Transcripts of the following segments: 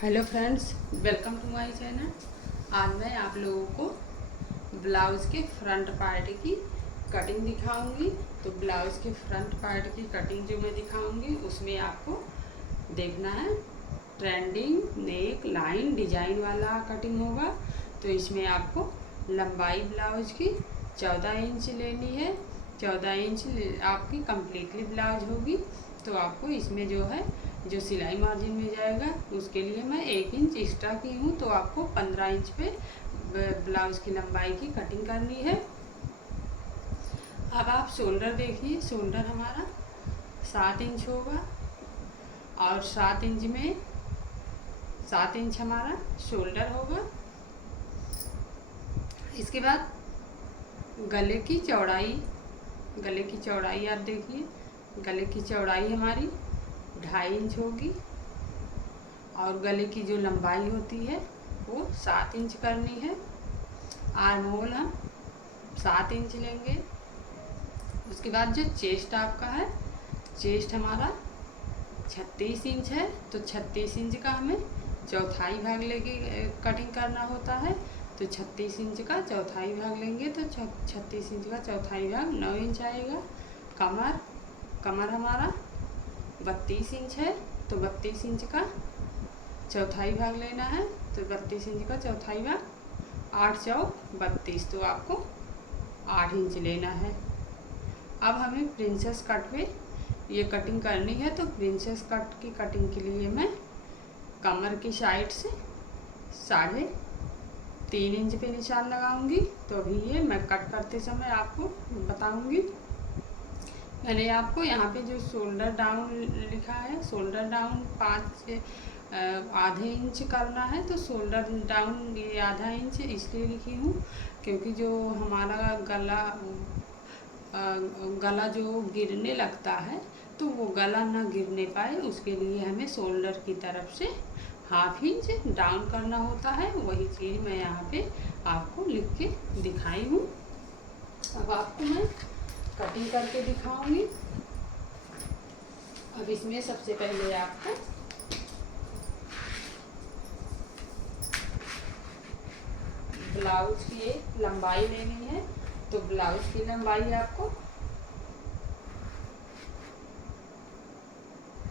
Hello friends, welcome to my channel. आज मैं आप लोगों को ब्लाउज़ के फ्रंट पार्ट की कटिंग दिखाऊंगी। तो ब्लाउज़ के फ्रंट पार्ट की कटिंग जो मैं दिखाऊंगी उसमें आपको देखना है ट्रेंडिंग नेक लाइन डिजाइन वाला कटिंग होगा। तो इसमें आपको लंबाई ब्लाउज की 14 इंच लेनी है। 14 इंच आपकी कम्प्लीटली ब्लाउज होगी। तो आपको इसमें जो सिलाई मार्जिन में जाएगा उसके लिए मैं 1 इंच एक्स्ट्रा की हूँ। तो आपको 15 इंच पे ब्लाउज़ की लंबाई की कटिंग करनी है। अब आप शोल्डर देखिए, शोल्डर हमारा 7 इंच होगा और 7 इंच हमारा शोल्डर होगा। इसके बाद गले की चौड़ाई आप देखिए, गले की चौड़ाई हमारी 2.5 इंच होगी और गले की जो लंबाई होती है वो 7 इंच करनी है। आर्म होल हम 7 इंच लेंगे। उसके बाद जो चेस्ट आपका है, चेस्ट हमारा 36 इंच है। तो 36 इंच का हमें चौथाई भाग लेके कटिंग करना होता है। तो 36 इंच का चौथाई भाग लेंगे तो 36 इंच का चौथाई भाग 9 इंच आएगा। कमर हमारा 32 इंच है। तो 32 इंच का चौथाई भाग लेना है। तो 32 इंच का चौथाई भाग 8 चौक 32, तो आपको 8 इंच लेना है। अब हमें प्रिंसेस कट पे ये कटिंग करनी है। तो प्रिंसेस कट की कटिंग के लिए मैं कमर की साइड से 3.5 इंच पे निशान लगाऊंगी। तो अभी ये मैं कट करते समय आपको बताऊंगी। मैंने आपको यहाँ पे जो शोल्डर डाउन लिखा है, शोल्डर डाउन 5 आधे इंच करना है। तो शोल्डर डाउन ये आधा इंच इसलिए लिखी हूँ क्योंकि जो हमारा गला जो गिरने लगता है तो वो गला ना गिरने पाए उसके लिए हमें शोल्डर की तरफ से 1/2 इंच डाउन करना होता है। वही चीज़ मैं यहाँ पे आपको लिख के दिखाई हूँ। अब आपको मैं कटिंग करके दिखाऊंगी। अब इसमें सबसे पहले आपको ब्लाउज की एक लंबाई लेनी है। तो ब्लाउज की लंबाई आपको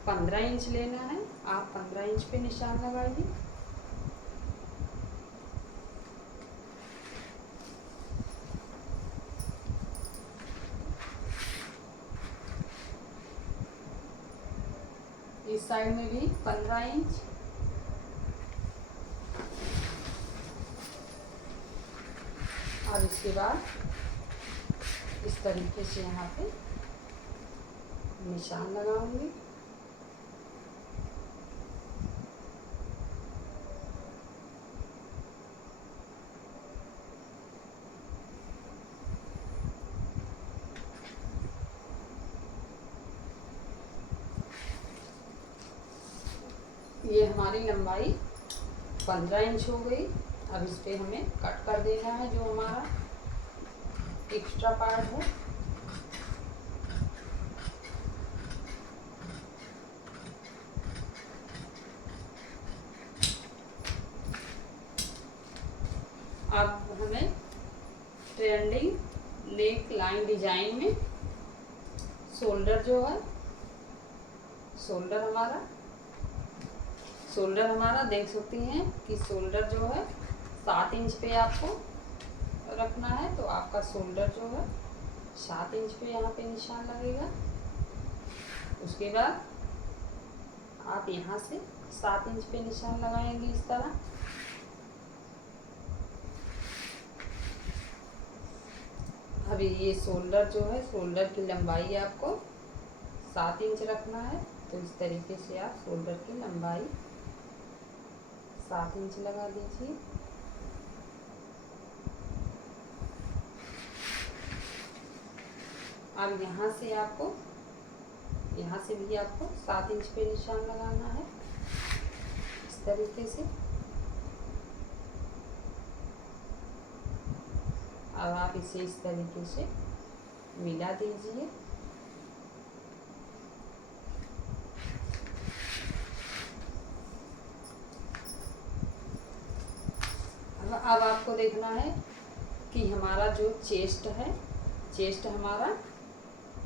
15 इंच लेना है। आप 15 इंच पे निशान लगाइए। इस साइड में भी 15 इंच। और इसके बाद इस तरीके से यहाँ पे निशान लगाऊंगी। ये हमारी लंबाई 15 इंच हो गई। अब इस पे हमें कट कर देना है जो हमारा एक्स्ट्रा पार्ट है। अब हमें ट्रेंडिंग नेक लाइन डिजाइन में शोल्डर जो है, शोल्डर हमारा देख सकती हैं कि शोल्डर जो है 7 इंच पे आपको रखना है। तो आपका शोल्डर जो है 7 इंच पे यहाँ पे निशान लगेगा। उसके बाद आप यहाँ से 7 इंच पे निशान लगाएंगे इस तरह। अभी ये शोल्डर जो है, शोल्डर की लंबाई आपको 7 इंच रखना है। तो इस तरीके से आप शोल्डर की लंबाई 7 इंच लगा दीजिए। अब यहाँ से भी आपको 7 इंच पे निशान लगाना है इस तरीके से। अब आप इसे इस तरीके से मिला दीजिए। देखना है कि हमारा जो चेस्ट है, चेस्ट हमारा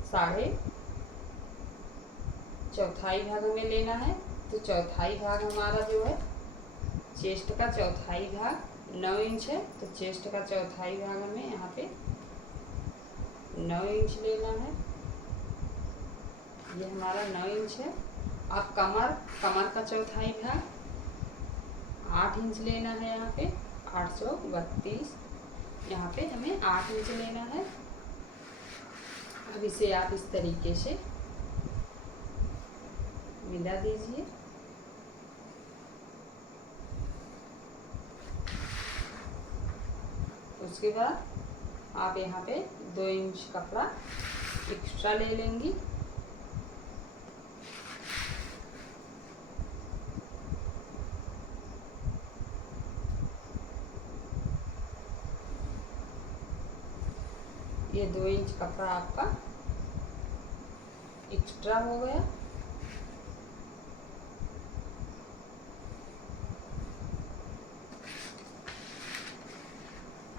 4.5 भाग हमें लेना है। तो चौथाई भाग हमारा जो है, चेस्ट का चौथाई भाग 9 इंच है। तो चेस्ट का चौथाई भाग हमें यहाँ पे 9 इंच लेना है। ये हमारा 9 इंच है। अब कमर का चौथाई भाग 8 इंच लेना है। यहाँ पे 832, यहाँ पे हमें 8 इंच लेना है। अब इसे आप इस तरीके से मिला दीजिए। उसके बाद आप यहाँ पे 2 इंच कपड़ा एक्स्ट्रा ले लेंगी। ये 2 इंच कपड़ा आपका एक्स्ट्रा हो गया।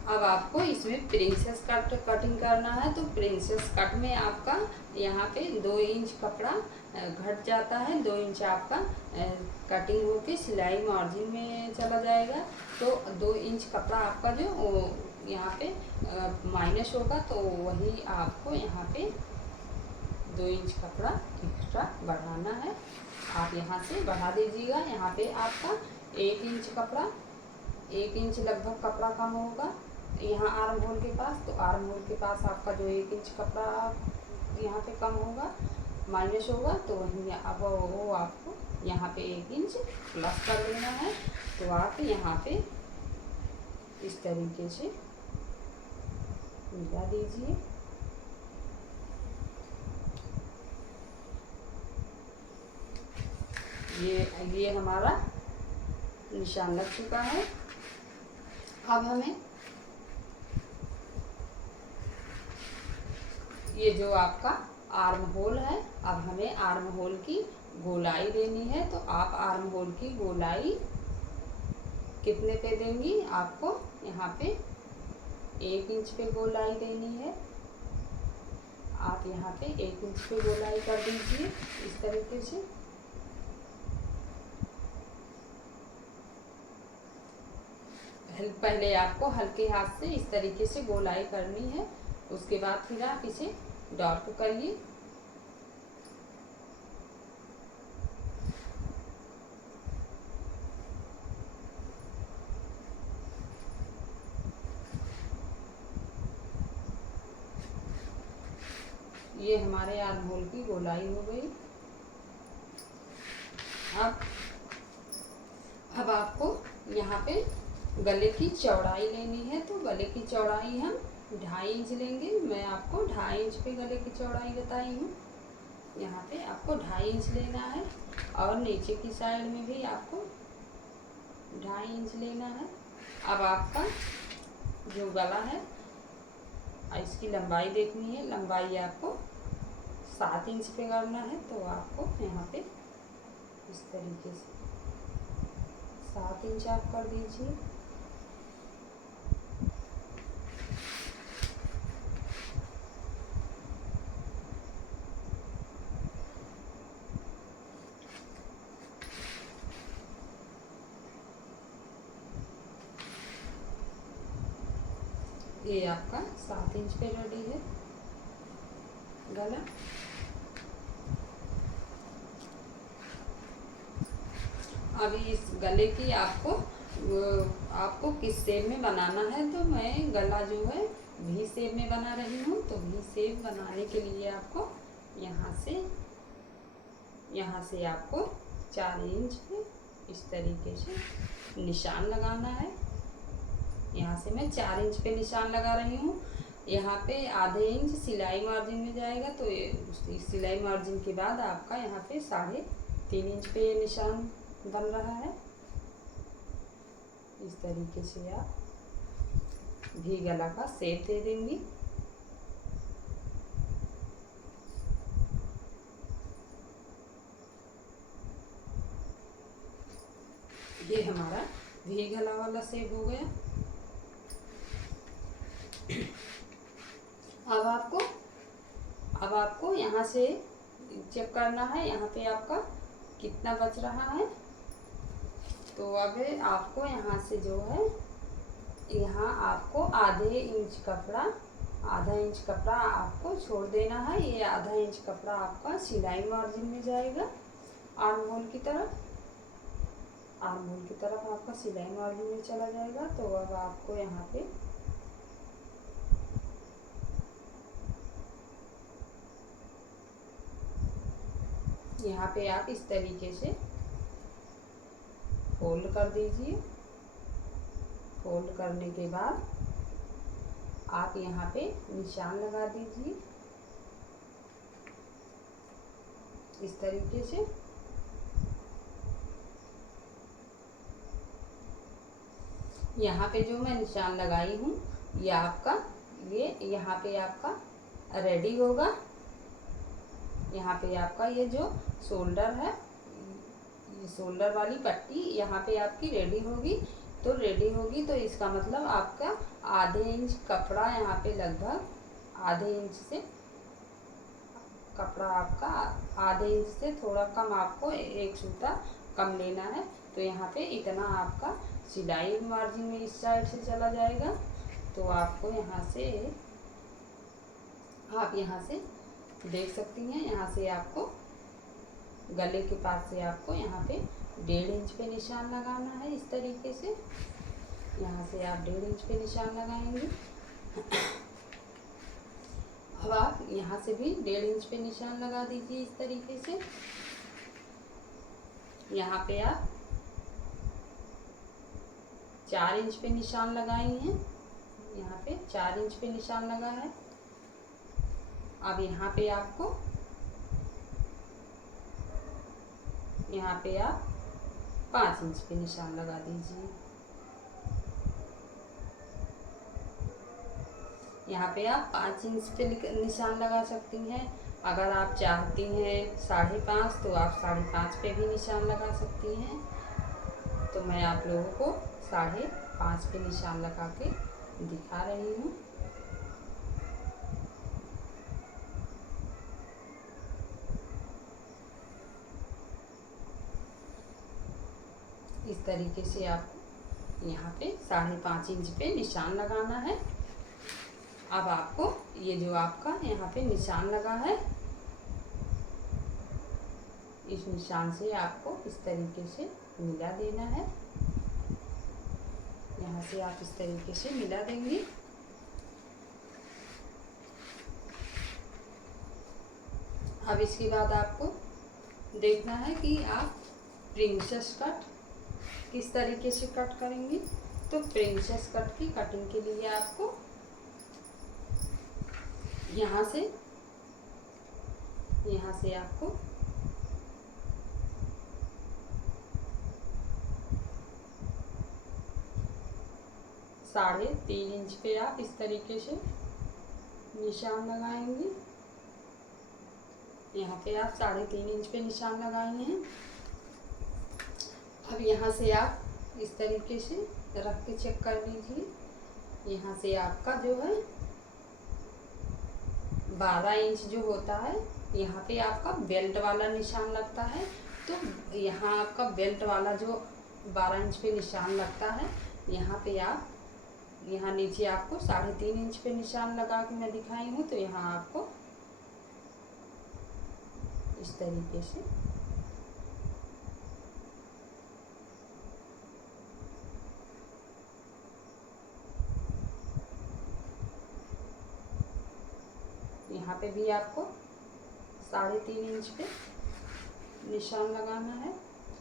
अब आपको इसमें प्रिंसेस कट कटिंग करना है। तो प्रिंसेस कट में आपका यहाँ पे 2 इंच कपड़ा घट जाता है। 2 इंच आपका कटिंग होके सिलाई मार्जिन में चला जाएगा। तो 2 इंच कपड़ा आपका जो यहाँ पे माइनस होगा, तो वही आपको यहाँ पे 2 इंच कपड़ा एक्स्ट्रा बढ़ाना है। आप यहाँ से बढ़ा दीजिएगा। यहाँ पे आपका 1 इंच कपड़ा, 1 इंच लगभग कपड़ा कम होगा यहाँ आर्म होल के पास। तो आर्म होल के पास आपका जो 1 इंच कपड़ा यहाँ पे कम होगा, माइनस होगा, तो वहीं अब वो आपको यहाँ पे 1 इंच प्लस कर लेना है। तो आप यहाँ पे इस तरीके से मिला दीजिए। ये हमारा निशान लग चुका है। अब हमें ये जो आपका आर्म होल है, अब हमें आर्म होल की गोलाई देनी है। तो आप आर्म होल की गोलाई कितने पे देंगी? आपको यहाँ पे 1 इंच पे गोलाई देनी है। आप यहाँ पे 1 इंच पे गोलाई कर दीजिए इस तरीके से। पहले आपको हल्के हाथ से इस तरीके से गोलाई करनी है। उसके बाद फिर आप इसे डार्क करिए। ये हमारे आर्म होल की गोलाई हो गई। अब आपको यहाँ पे गले की चौड़ाई लेनी है। तो गले की चौड़ाई हम 2.5 इंच लेंगे। मैं आपको 2.5 इंच पे गले की चौड़ाई बताई हूँ। यहाँ पे आपको 2.5 इंच लेना है और नीचे की साइड में भी आपको 2.5 इंच लेना है। अब आपका जो गला है, इसकी लंबाई देखनी है। लंबाई आपको 7 इंच पे करना है। तो आपको यहाँ पे इस तरीके से 7 इंच आप कर दीजिए। ये आपका 7 इंच पे रेडी है गला। अभी इस गले की आपको किस शेप में बनाना है? तो मैं गला जो है वी शेप में बना रही हूँ। तो वी शेप बनाने के लिए आपको यहाँ से आपको 4 इंच पे इस तरीके से निशान लगाना है। यहाँ से मैं 4 इंच पे निशान लगा रही हूँ। यहाँ पे आधे इंच सिलाई मार्जिन में जाएगा। तो इस सिलाई मार्जिन के बाद आपका यहाँ पे 3.5 इंच पे ये निशान बन रहा है। इस तरीके से आप भी गला का शेप दे देंगी। ये हमारा वी गला वाला शेप हो गया। अब आपको यहाँ से चेक करना है यहाँ पे आपका कितना बच रहा है। तो अब आपको यहाँ से जो है यहाँ आपको आधा इंच कपड़ा आपको छोड़ देना है। ये आधा इंच कपड़ा आपका सिलाई मार्जिन में जाएगा। आर्म होल की तरफ आपका सिलाई मार्जिन में चला जाएगा। तो अब आपको यहाँ पे आप इस तरीके से फोल्ड कर दीजिए। फोल्ड करने के बाद आप यहाँ पे निशान लगा दीजिए इस तरीके से। यहाँ पे जो मैं निशान लगाई हूँ ये यहाँ पे आपका रेडी होगा। यहाँ पे आपका ये जो शोल्डर है, ये शोल्डर वाली पट्टी यहाँ पे आपकी रेडी होगी। तो इसका मतलब आपका आधे इंच कपड़ा यहाँ पे लगभग आधे इंच से कपड़ा आपका आधे इंच से थोड़ा कम आपको एक सूता कम लेना है। तो यहाँ पे इतना आपका सिलाई मार्जिन में इस साइड से चला जाएगा। तो आपको आप यहाँ से देख सकती हैं, यहाँ से आपको गले के पास से आपको यहाँ पे 1.5 इंच पे निशान लगाना है इस तरीके से। यहाँ से आप 1.5 इंच पे निशान लगाएंगे। अब आप यहाँ से भी 1.5 इंच पे निशान लगा दीजिए इस तरीके से। यहाँ पे आप 4 इंच पे निशान लगाई हैं। यहाँ पे 4 इंच पे निशान लगा है। अब यहाँ पे आप 5 इंच पे निशान लगा दीजिए। यहाँ पे आप 5 इंच पे निशान लगा सकती हैं। अगर आप चाहती हैं 5.5 तो आप 5.5 पे भी निशान लगा सकती हैं। तो मैं आप लोगों को 5.5 पे निशान लगा के दिखा रही हूँ। इस तरीके से आपको यहाँ पे 5.5 इंच पे निशान लगाना है। अब आपको ये जो आपका यहाँ पे निशान लगा है, इस निशान से आपको इस तरीके से मिला देना है। यहाँ से आप इस तरीके से मिला देंगे। अब इसके बाद आपको देखना है कि आप प्रिंसेस कट किस तरीके से कट करेंगे। तो प्रिंसेस कट की कटिंग के लिए आपको यहाँ से आपको साढ़े 3 इंच पे आप इस तरीके से निशान लगाएंगे। यहाँ पे आप 3.5 इंच पे निशान लगाए हैं। अब यहाँ से आप इस तरीके से रख के चेक कर लीजिए। यहाँ से आपका जो है 12 इंच जो होता है, यहाँ पे आपका बेल्ट वाला निशान लगता है। तो यहाँ आपका बेल्ट वाला जो 12 इंच पे निशान लगता है, यहाँ नीचे आपको 3.5 इंच पे निशान लगा के मैं दिखाई हूँ। तो यहाँ आपको इस तरीके से यहाँ पे भी आपको 3.5 इंच पे निशान लगाना है।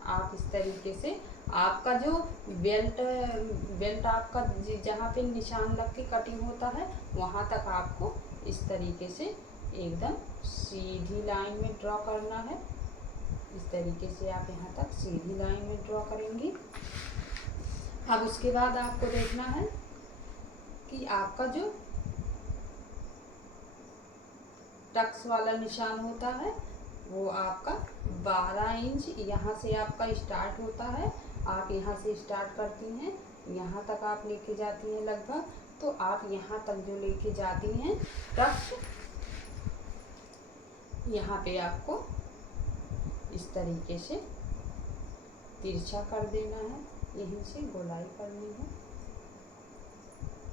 आप इस तरीके से आपका जो बेल्ट आपका जहाँ पे निशान लग के कटिंग होता है, वहाँ तक आपको इस तरीके से एकदम सीधी लाइन में ड्रॉ करना है। इस तरीके से आप यहाँ तक सीधी लाइन में ड्रॉ करेंगी। अब उसके बाद आपको देखना है कि आपका जो टक्स वाला निशान होता है, वो आपका 12 इंच यहाँ से आपका स्टार्ट होता है। आप यहाँ से स्टार्ट करती हैं, यहाँ तक आप लेके जाती हैं लगभग। तो आप यहाँ तक जो लेके जाती हैं तक यहाँ पे आपको इस तरीके से तिरछा कर देना है, यहीं से गोलाई करनी है।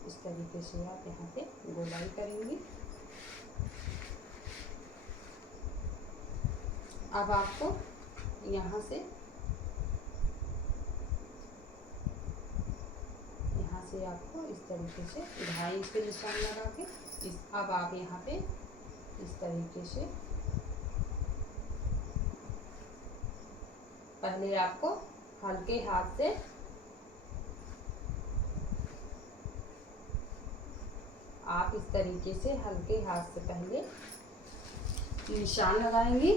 इस तरीके से आप यहाँ पे गोलाई करेंगे। अब आपको यहाँ से आपको इस तरीके से 2.5 इंच पे निशान लगा के अब आप यहाँ पे इस तरीके से पहले आपको हल्के हाथ से इस तरीके से हल्के हाथ से पहले निशान लगाएंगे।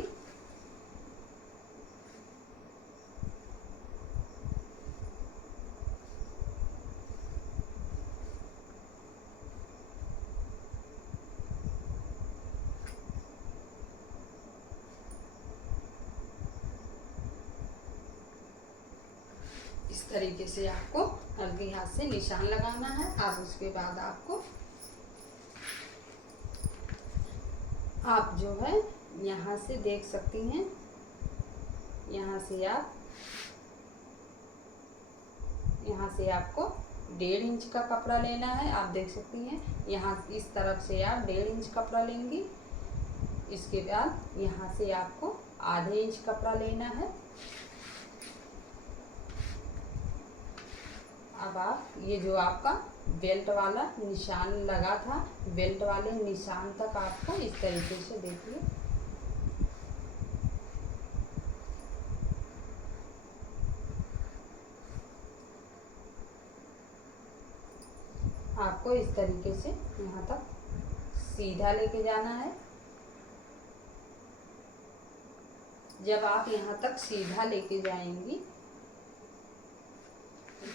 इस तरीके से आपको हल्के हाथ से निशान लगाना है। अब उसके बाद आप जो है यहाँ से देख सकती हैं, यहाँ से आपको 1.5 इंच का कपड़ा लेना है। आप देख सकती हैं यहाँ इस तरफ से आप 1.5 इंच कपड़ा लेंगी। इसके बाद यहाँ से आपको आधे इंच कपड़ा लेना है। अब आप ये जो आपका बेल्ट वाला निशान लगा था, बेल्ट वाले निशान तक आपको इस तरीके से देखिए आपको इस तरीके से यहाँ तक सीधा लेके जाना है। जब आप यहाँ तक सीधा लेके जाएंगी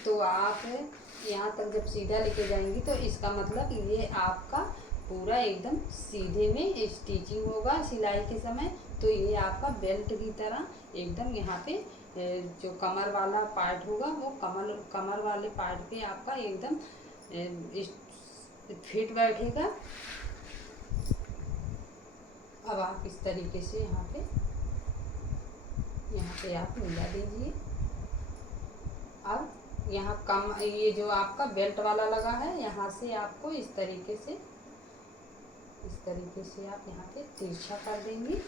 तो आप यहाँ तक जब सीधा लेके जाएंगी तो इसका मतलब ये आपका पूरा एकदम सीधे में स्टिचिंग होगा सिलाई के समय। तो ये आपका बेल्ट की तरह एकदम यहाँ पे जो कमर वाला पार्ट होगा वो कमर वाले पार्ट पे आपका एकदम फिट बैठेगा। अब आप इस तरीके से यहाँ पे आप मिला दीजिए। अब यहाँ ये जो आपका बेल्ट वाला लगा है, यहाँ से आपको इस तरीके से आप यहाँ पे तिरछा कर देंगे।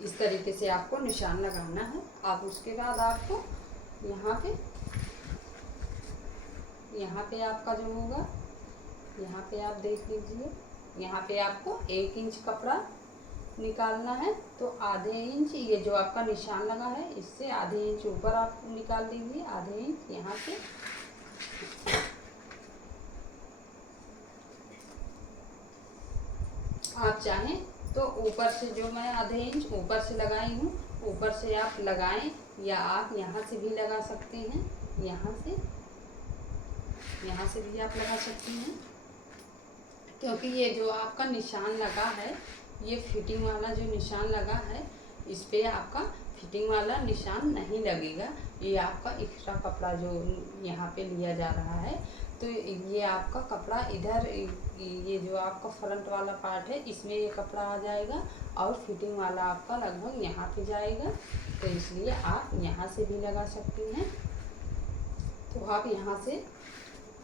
इस तरीके से आपको निशान लगाना है। अब उसके बाद आपको यहाँ पे आपका जो होगा, यहाँ पे आप देख लीजिए, यहाँ पे आपको 1 इंच कपड़ा निकालना है। तो आधे इंच ये जो आपका निशान लगा है इससे आधे इंच ऊपर आप निकाल दीजिए। आधे इंच यहाँ से आप चाहें तो ऊपर से जो मैं आधे इंच ऊपर से लगाई हूँ, ऊपर से आप लगाएं या आप यहाँ से भी लगा सकते हैं। यहाँ से भी आप लगा सकती हैं, क्योंकि ये जो आपका निशान लगा है, ये फिटिंग वाला जो निशान लगा है, इस पे आपका फिटिंग वाला निशान नहीं लगेगा। ये आपका एक्स्ट्रा कपड़ा जो यहाँ पे लिया जा रहा है, तो ये आपका कपड़ा इधर ये जो आपका फ्रंट वाला पार्ट है इसमें ये कपड़ा आ जाएगा और फिटिंग वाला आपका लगभग यहाँ पे जाएगा। तो इसलिए आप यहाँ से भी लगा सकती हैं। तो आप यहाँ से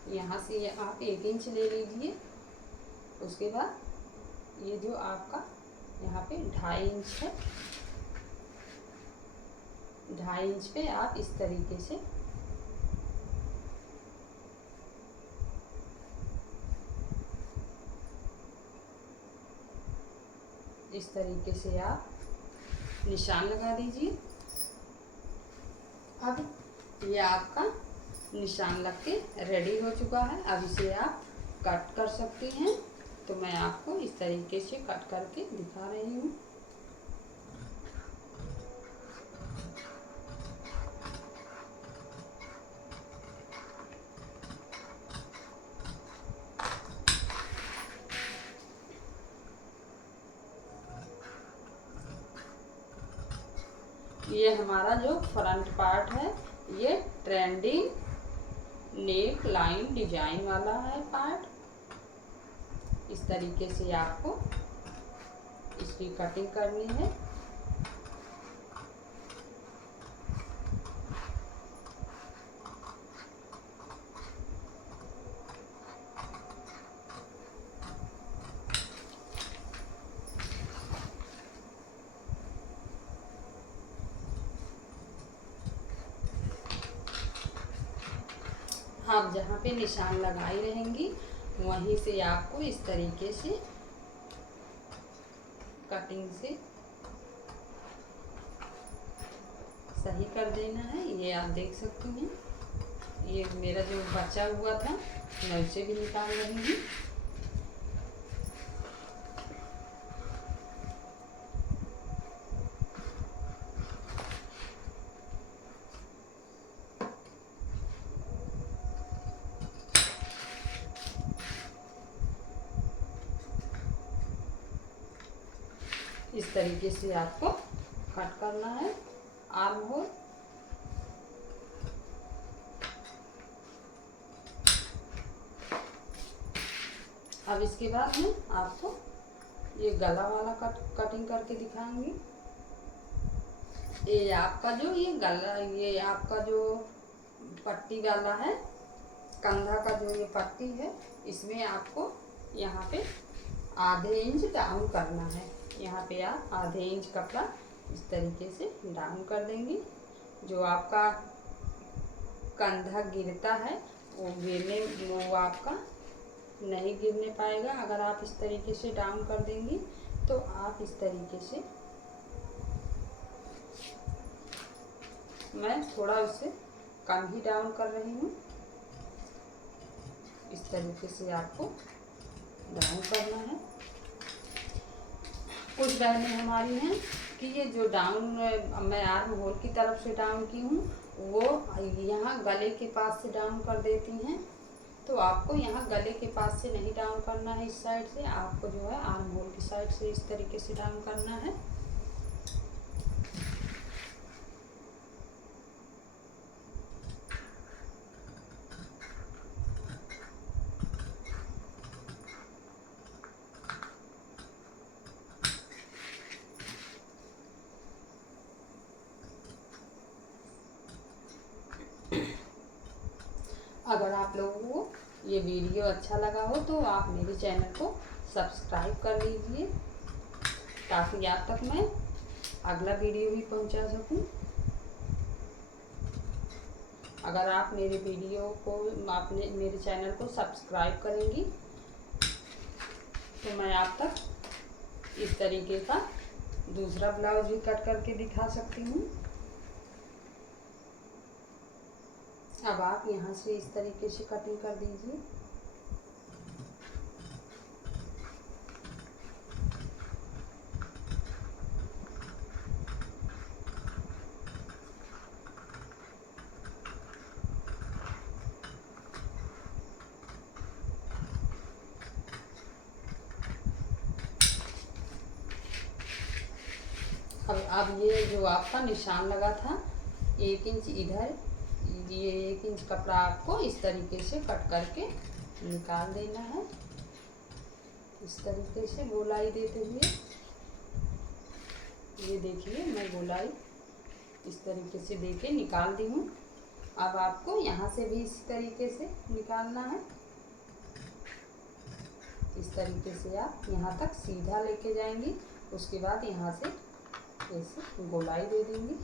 आप 1 इंच ले लीजिए। उसके बाद ये जो आपका यहाँ पे 2.5 इंच है, 2.5 इंच पे आप इस तरीके से आप निशान लगा दीजिए। अब ये आपका निशान लग के रेडी हो चुका है। अब इसे आप कट कर सकती हैं। तो मैं आपको इस तरीके से कट करके दिखा रही हूँ। ये हमारा जो फ्रंट पार्ट है ये ट्रेंडिंग नेक लाइन डिजाइन वाला है पार्ट। इस तरीके से आपको इसकी कटिंग करनी है। आप जहाँ पे निशान लगाई रहेंगी वहीं से आपको इस तरीके से कटिंग से सही कर देना है। ये आप देख सकती हैं, ये मेरा जो बचा हुआ था मैं उसे भी निकाल रही हूँ। इस तरीके से आपको कट करना है आर्म होल। अब इसके बाद में आपको ये गला वाला कटिंग करके दिखाएंगे। ये आपका जो ये गला, ये आपका जो पट्टी वाला है, कंधा का जो ये पट्टी है, इसमें आपको यहाँ पे आधे इंच डाउन करना है। यहाँ पे आप आधे इंच कपड़ा इस तरीके से डाउन कर देंगे। जो आपका कंधा गिरता है वो आपका नहीं गिरने पाएगा। अगर आप इस तरीके से डाउन कर देंगी तो आप इस तरीके से, मैं थोड़ा उससे कम ही डाउन कर रही हूँ, इस तरीके से आपको डाउन करना है। कुछ बहनें हमारी हैं कि ये जो डाउन मैं आर्म होल की तरफ से डाउन की हूँ वो यहाँ गले के पास से डाउन कर देती हैं। तो आपको यहाँ गले के पास से नहीं डाउन करना है, इस साइड से आपको जो है आर्म होल की साइड से इस तरीके से डाउन करना है। अगर आप लोगों को ये वीडियो अच्छा लगा हो तो आप मेरे चैनल को सब्सक्राइब कर लीजिए ताकि आप तक मैं अगला वीडियो भी पहुंचा सकूं। अगर आप मेरे वीडियो को, आपने मेरे चैनल को सब्सक्राइब करेंगी तो मैं आप तक इस तरीके का दूसरा ब्लाउज भी कट करके दिखा सकती हूँ। अब आप यहाँ से इस तरीके से कटिंग कर दीजिए। अब ये जो आपका निशान लगा था 1 इंच इधर, ये 1 इंच कपड़ा आपको इस तरीके से कट करके निकाल देना है। इस तरीके से गोलाई देते हुए, ये देखिए मैं गोलाई इस तरीके से देके निकाल दी हूँ। अब आपको यहाँ से भी इस तरीके से निकालना है। इस तरीके से आप यहाँ तक सीधा लेके जाएंगी, उसके बाद यहाँ से ऐसे गोलाई दे देंगी।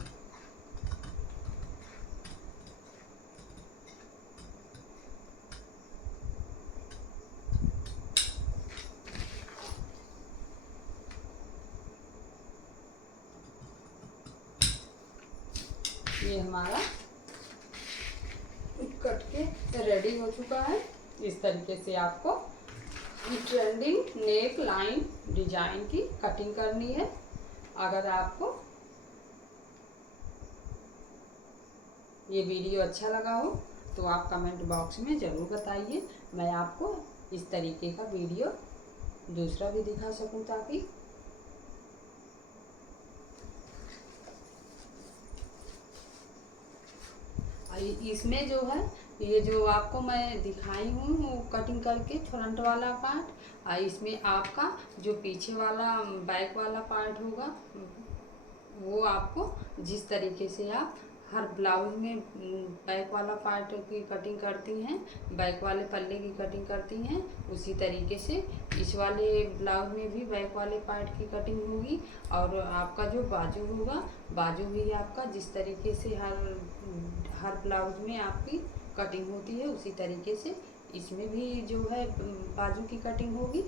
ये हमारा कट के रेडी हो चुका है। इस तरीके से आपको ट्रेंडिंग नेक लाइन डिजाइन की कटिंग करनी है। अगर आपको ये वीडियो अच्छा लगा हो तो आप कमेंट बॉक्स में ज़रूर बताइए, मैं आपको इस तरीके का वीडियो दूसरा भी दिखा सकूं ताकि इसमें जो है, ये जो आपको मैं दिखाई हूँ वो कटिंग करके फ्रंट वाला पार्ट, और इसमें आपका जो पीछे वाला बैक वाला पार्ट होगा, वो आपको जिस तरीके से आप हर ब्लाउज में बैक वाला पार्ट की कटिंग करती हैं, बैक वाले पल्ले की कटिंग करती हैं, उसी तरीके से इस वाले ब्लाउज में भी बैक वाले पार्ट की कटिंग होगी। और आपका जो बाजू होगा, बाजू भी आपका जिस तरीके से हर ब्लाउज में आपकी कटिंग होती है, उसी तरीके से इसमें भी जो है बाजू की कटिंग होगी।